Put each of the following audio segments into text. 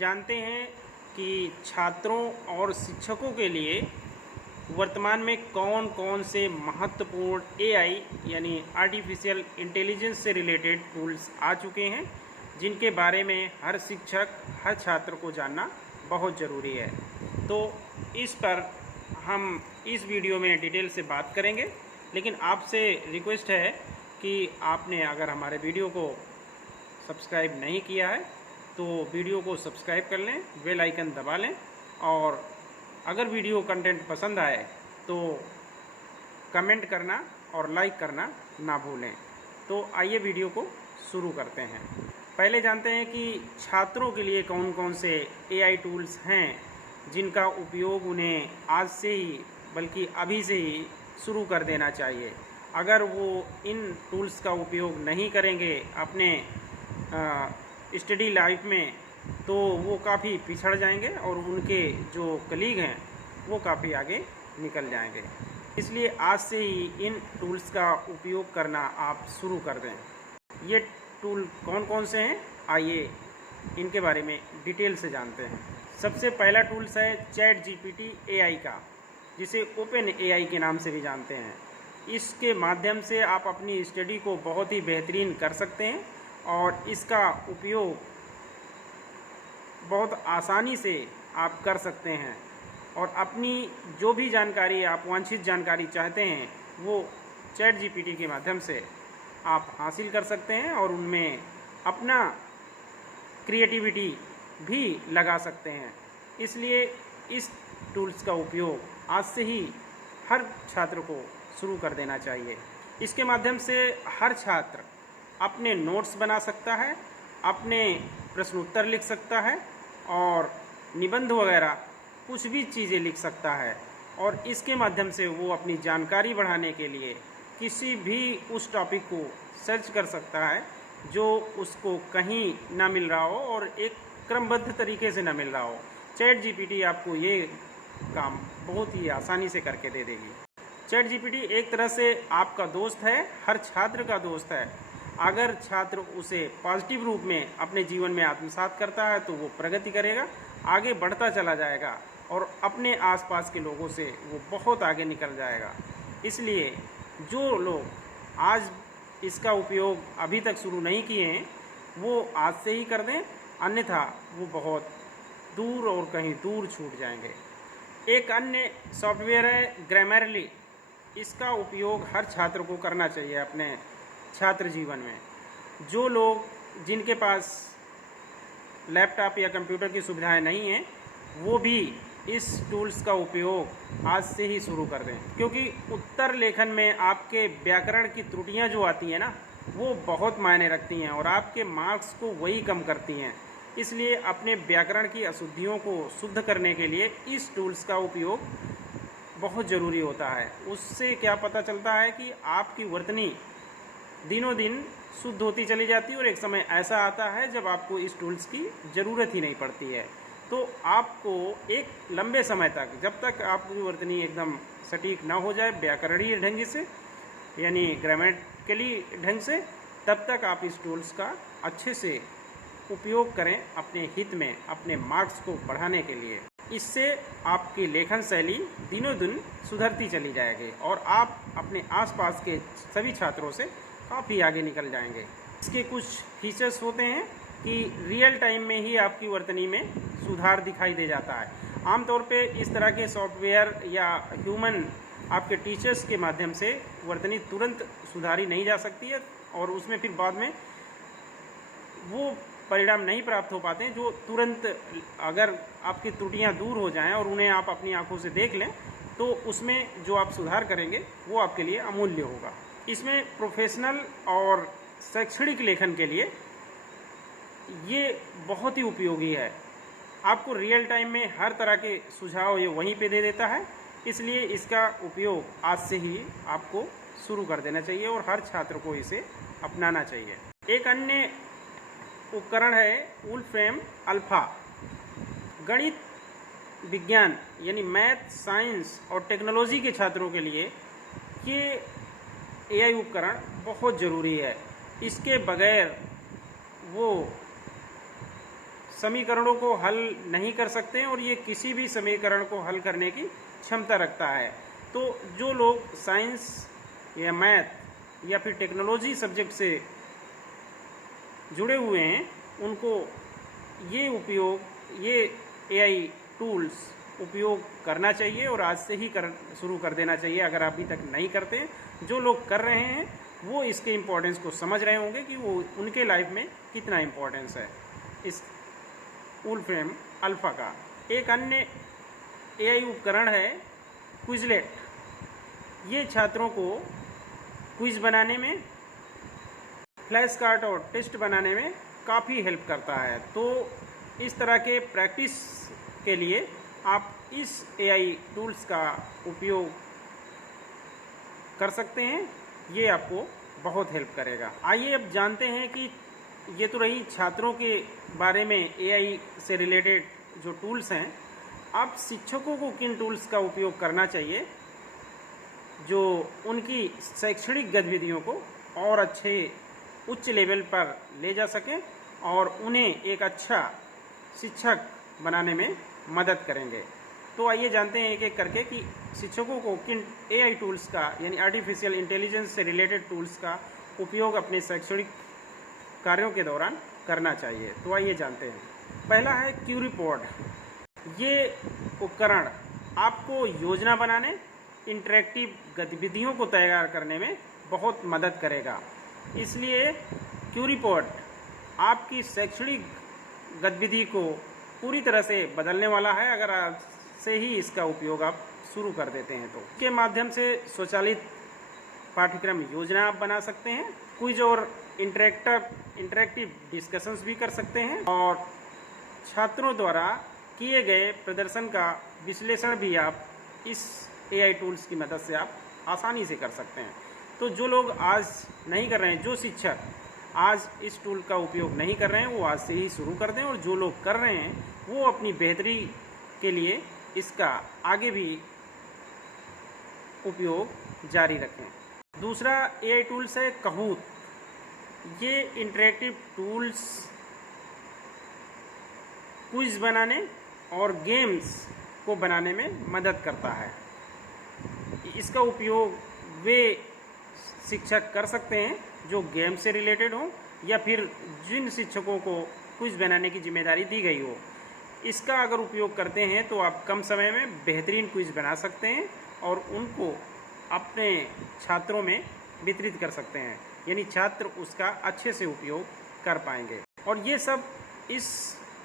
जानते हैं कि छात्रों और शिक्षकों के लिए वर्तमान में कौन कौन से महत्वपूर्ण एआई यानी आर्टिफिशियल इंटेलिजेंस से रिलेटेड टूल्स आ चुके हैं, जिनके बारे में हर शिक्षक, हर छात्र को जानना बहुत ज़रूरी है। तो इस पर हम इस वीडियो में डिटेल से बात करेंगे, लेकिन आपसे रिक्वेस्ट है कि आपने अगर हमारे वीडियो को सब्सक्राइब नहीं किया है तो वीडियो को सब्सक्राइब कर लें, बेल आइकन दबा लें, और अगर वीडियो कंटेंट पसंद आए तो कमेंट करना और लाइक करना ना भूलें। तो आइए वीडियो को शुरू करते हैं। पहले जानते हैं कि छात्रों के लिए कौन कौन से एआई टूल्स हैं जिनका उपयोग उन्हें आज से ही, बल्कि अभी से ही शुरू कर देना चाहिए। अगर वो इन टूल्स का उपयोग नहीं करेंगे अपने स्टडी लाइफ में तो वो काफ़ी पिछड़ जाएंगे और उनके जो कलीग हैं वो काफ़ी आगे निकल जाएंगे। इसलिए आज से ही इन टूल्स का उपयोग करना आप शुरू कर दें। ये टूल कौन कौन से हैं, आइए इनके बारे में डिटेल से जानते हैं। सबसे पहला टूल्स है चैट जीपीटी एआई का, जिसे ओपन एआई के नाम से भी जानते हैं। इसके माध्यम से आप अपनी स्टडी को बहुत ही बेहतरीन कर सकते हैं और इसका उपयोग बहुत आसानी से आप कर सकते हैं और अपनी जो भी जानकारी, आप वांछित जानकारी चाहते हैं, वो चैट जीपीटी के माध्यम से आप हासिल कर सकते हैं और उनमें अपना क्रिएटिविटी भी लगा सकते हैं। इसलिए इस टूल्स का उपयोग आज से ही हर छात्र को शुरू कर देना चाहिए। इसके माध्यम से हर छात्र अपने नोट्स बना सकता है, अपने प्रश्न उत्तर लिख सकता है और निबंध वगैरह कुछ भी चीज़ें लिख सकता है, और इसके माध्यम से वो अपनी जानकारी बढ़ाने के लिए किसी भी उस टॉपिक को सर्च कर सकता है जो उसको कहीं ना मिल रहा हो और एक क्रमबद्ध तरीके से ना मिल रहा हो। चैट जीपीटी आपको ये काम बहुत ही आसानी से करके दे देगी। चैट जीपीटी एक तरह से आपका दोस्त है, हर छात्र का दोस्त है। अगर छात्र उसे पॉजिटिव रूप में अपने जीवन में आत्मसात करता है तो वो प्रगति करेगा, आगे बढ़ता चला जाएगा और अपने आसपास के लोगों से वो बहुत आगे निकल जाएगा। इसलिए जो लोग आज इसका उपयोग अभी तक शुरू नहीं किए हैं वो आज से ही कर दें, अन्यथा वो बहुत दूर और कहीं दूर छूट जाएंगे। एक अन्य सॉफ्टवेयर है ग्रामरली। इसका उपयोग हर छात्र को करना चाहिए अपने छात्र जीवन में। जो लोग, जिनके पास लैपटॉप या कंप्यूटर की सुविधाएं नहीं हैं, वो भी इस टूल्स का उपयोग आज से ही शुरू कर दें, क्योंकि उत्तर लेखन में आपके व्याकरण की त्रुटियां जो आती हैं ना, वो बहुत मायने रखती हैं और आपके मार्क्स को वही कम करती हैं। इसलिए अपने व्याकरण की अशुद्धियों को शुद्ध करने के लिए इस टूल्स का उपयोग बहुत ज़रूरी होता है। उससे क्या पता चलता है कि आपकी वर्तनी दिनों दिन शुद्ध होती चली जाती है और एक समय ऐसा आता है जब आपको इस टूल्स की ज़रूरत ही नहीं पड़ती है। तो आपको एक लंबे समय तक, जब तक आपकी वर्तनी एकदम सटीक ना हो जाए व्याकरणीय ढंग से, यानी ग्रामेटिकली ढंग से, तब तक आप इस टूल्स का अच्छे से उपयोग करें अपने हित में, अपने मार्क्स को बढ़ाने के लिए। इससे आपकी लेखन शैली दिनों दिन सुधरती चली जाएगी और आप अपने आसपास के सभी छात्रों से काफ़ी आगे निकल जाएंगे। इसके कुछ फीचर्स होते हैं कि रियल टाइम में ही आपकी वर्तनी में सुधार दिखाई दे जाता है। आमतौर पे इस तरह के सॉफ्टवेयर या ह्यूमन आपके टीचर्स के माध्यम से वर्तनी तुरंत सुधारी नहीं जा सकती है और उसमें फिर बाद में वो परिणाम नहीं प्राप्त हो पाते हैं जो तुरंत, अगर आपकी त्रुटियां दूर हो जाएं और उन्हें आप अपनी आंखों से देख लें तो उसमें जो आप सुधार करेंगे वो आपके लिए अमूल्य होगा। इसमें प्रोफेशनल और शैक्षणिक लेखन के लिए ये बहुत ही उपयोगी है। आपको रियल टाइम में हर तरह के सुझाव ये वहीं पे दे देता है, इसलिए इसका उपयोग आज से ही आपको शुरू कर देना चाहिए और हर छात्र को इसे अपनाना चाहिए। एक अन्य उपकरण है वुल्फ्रेम अल्फ़ा। गणित, विज्ञान यानी मैथ, साइंस और टेक्नोलॉजी के छात्रों के लिए ये एआई उपकरण बहुत ज़रूरी है। इसके बगैर वो समीकरणों को हल नहीं कर सकते हैं और ये किसी भी समीकरण को हल करने की क्षमता रखता है। तो जो लोग साइंस या मैथ या फिर टेक्नोलॉजी सब्जेक्ट से जुड़े हुए हैं उनको ये AI टूल्स उपयोग करना चाहिए और आज से ही शुरू कर देना चाहिए अगर अभी तक नहीं करते हैं। जो लोग कर रहे हैं वो इसके इम्पोर्टेंस को समझ रहे होंगे कि वो उनके लाइफ में कितना इम्पोर्टेंस है इस वुल्फ्राम अल्फ़ा का। एक अन्य AI उपकरण है क्विज़लेट। ये छात्रों को क्विज़ बनाने में, फ्लैश कार्ड और टेस्ट बनाने में काफ़ी हेल्प करता है। तो इस तरह के प्रैक्टिस के लिए आप इस AI टूल्स का उपयोग कर सकते हैं, ये आपको बहुत हेल्प करेगा। आइए अब जानते हैं कि ये तो रही छात्रों के बारे में AI से रिलेटेड जो टूल्स हैं। अब शिक्षकों को किन टूल्स का उपयोग करना चाहिए जो उनकी शैक्षणिक गतिविधियों को और अच्छे उच्च लेवल पर ले जा सकें और उन्हें एक अच्छा शिक्षक बनाने में मदद करेंगे। तो आइए जानते हैं एक एक करके कि शिक्षकों को किन AI टूल्स का यानी आर्टिफिशियल इंटेलिजेंस से रिलेटेड टूल्स का उपयोग अपने शैक्षणिक कार्यों के दौरान करना चाहिए। तो आइए जानते हैं। पहला है क्यूरीपॉड। ये उपकरण आपको योजना बनाने, इंटरेक्टिव गतिविधियों को तैयार करने में बहुत मदद करेगा। इसलिए क्यूरीपॉड आपकी शैक्षणिक गतिविधि को पूरी तरह से बदलने वाला है अगर आज से ही इसका उपयोग आप शुरू कर देते हैं। तो इसके माध्यम से स्वचालित पाठ्यक्रम योजना आप बना सकते हैं, क्विज और इंटरेक्टिव डिस्कशंस भी कर सकते हैं और छात्रों द्वारा किए गए प्रदर्शन का विश्लेषण भी आप इस AI टूल्स की मदद से आप आसानी से कर सकते हैं। तो जो लोग आज नहीं कर रहे हैं, जो शिक्षक आज इस टूल का उपयोग नहीं कर रहे हैं, वो आज से ही शुरू कर दें और जो लोग कर रहे हैं वो अपनी बेहतरी के लिए इसका आगे भी उपयोग जारी रखें। दूसरा AI टूल्स है कहूत। ये इंटरेक्टिव टूल्स क्विज बनाने और गेम्स को बनाने में मदद करता है। इसका उपयोग वे शिक्षक कर सकते हैं जो गेम से रिलेटेड हो या फिर जिन शिक्षकों को क्विज बनाने की जिम्मेदारी दी गई हो। इसका अगर उपयोग करते हैं तो आप कम समय में बेहतरीन क्विज बना सकते हैं और उनको अपने छात्रों में वितरित कर सकते हैं, यानी छात्र उसका अच्छे से उपयोग कर पाएंगे। और ये सब इस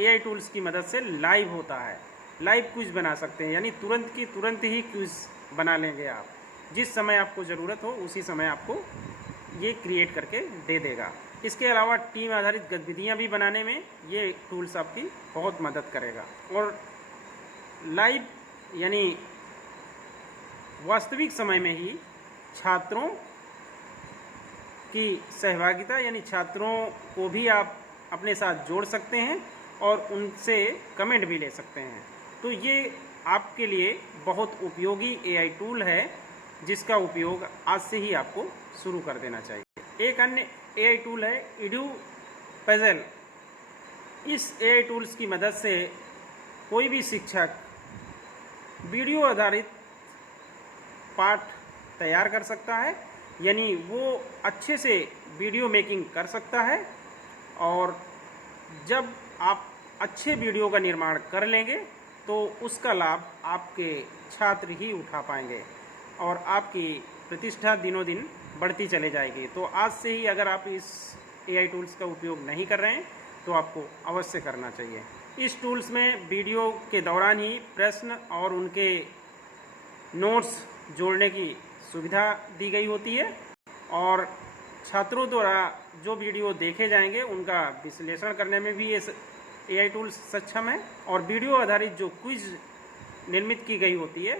AI टूल्स की मदद से लाइव होता है। लाइव क्विज बना सकते हैं, यानी तुरंत की तुरंत ही क्विज बना लेंगे आप। जिस समय आपको ज़रूरत हो उसी समय आपको ये क्रिएट करके दे देगा। इसके अलावा टीम आधारित गतिविधियाँ भी बनाने में ये टूल्स आपकी बहुत मदद करेगा। और लाइव यानी वास्तविक समय में ही छात्रों की सहभागिता, यानी छात्रों को भी आप अपने साथ जोड़ सकते हैं और उनसे कमेंट भी ले सकते हैं। तो ये आपके लिए बहुत उपयोगी AI टूल है जिसका उपयोग आज से ही आपको शुरू कर देना चाहिए। एक अन्य AI टूल है EduPuzzle। इस AI टूल्स की मदद से कोई भी शिक्षक वीडियो आधारित पाठ तैयार कर सकता है, यानी वो अच्छे से वीडियो मेकिंग कर सकता है। और जब आप अच्छे वीडियो का निर्माण कर लेंगे तो उसका लाभ आपके छात्र ही उठा पाएंगे और आपकी प्रतिष्ठा दिनों दिन बढ़ती चले जाएगी। तो आज से ही अगर आप इस AI टूल्स का उपयोग नहीं कर रहे हैं तो आपको अवश्य करना चाहिए। इस टूल्स में वीडियो के दौरान ही प्रश्न और उनके नोट्स जोड़ने की सुविधा दी गई होती है और छात्रों द्वारा जो वीडियो देखे जाएंगे उनका विश्लेषण करने में भी ये AI टूल्स सक्षम है। और वीडियो आधारित जो क्विज निर्मित की गई होती है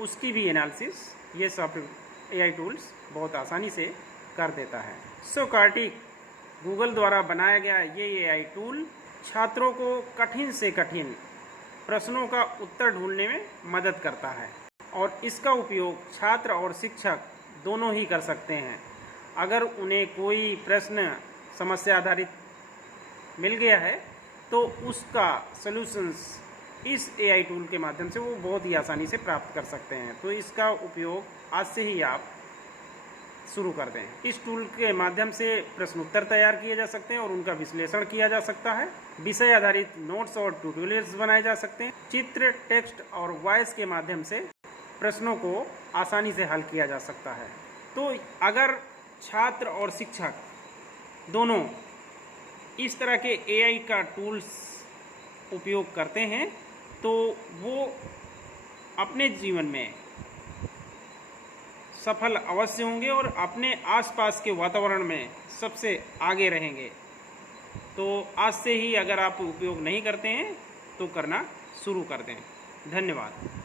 उसकी भी एनालिसिस ये सॉफ्टवेयर AI टूल्स बहुत आसानी से कर देता है। सोक्राटिक गूगल द्वारा बनाया गया ये AI टूल छात्रों को कठिन से कठिन प्रश्नों का उत्तर ढूंढने में मदद करता है और इसका उपयोग छात्र और शिक्षक दोनों ही कर सकते हैं। अगर उन्हें कोई प्रश्न समस्या आधारित मिल गया है तो उसका सॉल्यूशंस इस AI टूल के माध्यम से वो बहुत ही आसानी से प्राप्त कर सकते हैं। तो इसका उपयोग आज से ही आप शुरू कर दें। इस टूल के माध्यम से प्रश्न उत्तर तैयार किए जा सकते हैं और उनका विश्लेषण किया जा सकता है। विषय आधारित नोट्स और ट्यूटोरियल्स बनाए जा सकते हैं। चित्र, टेक्स्ट और वॉइस के माध्यम से प्रश्नों को आसानी से हल किया जा सकता है। तो अगर छात्र और शिक्षक दोनों इस तरह के AI का टूल्स उपयोग करते हैं तो वो अपने जीवन में सफल अवश्य होंगे और अपने आसपास के वातावरण में सबसे आगे रहेंगे। तो आज से ही अगर आप उपयोग नहीं करते हैं तो करना शुरू कर दें। धन्यवाद।